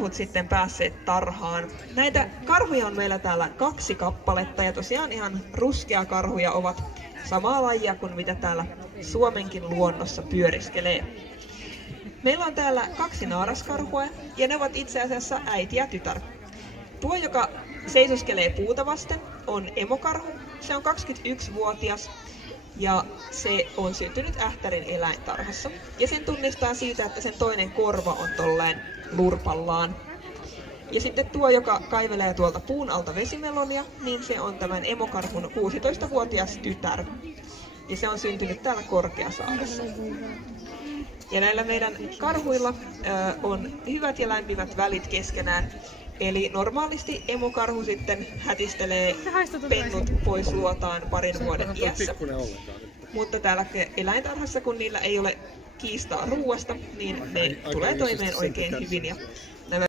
karhut sitten päässeet tarhaan. Näitä karhuja on meillä täällä 2 kappaletta ja tosiaan ihan ruskea karhuja ovat samaa lajia kuin mitä täällä Suomenkin luonnossa pyöriskelee. Meillä on täällä 2 naaraskarhua ja ne ovat itse asiassa äiti ja tytär. Tuo, joka seisoskelee puuta vasten, on emokarhu. Se on 21-vuotias ja se on syntynyt Ähtärin eläintarhassa. Ja sen tunnistaa siitä, että sen toinen korva on tolleen lurpallaan. Ja sitten tuo, joka kaivelee tuolta puun alta vesimelonia, niin se on tämän emokarhun 16-vuotias tytär. Ja se on syntynyt täällä Korkeasaaressa. Ja näillä meidän karhuilla on hyvät ja lämpimät välit keskenään. Eli normaalisti emokarhu sitten hätistelee pennut pois luotaan parin vuoden iässä. Mutta täällä eläintarhassa, kun niillä ei ole kiistaa ruuasta, niin ne tulee toimeen oikein hyvin ja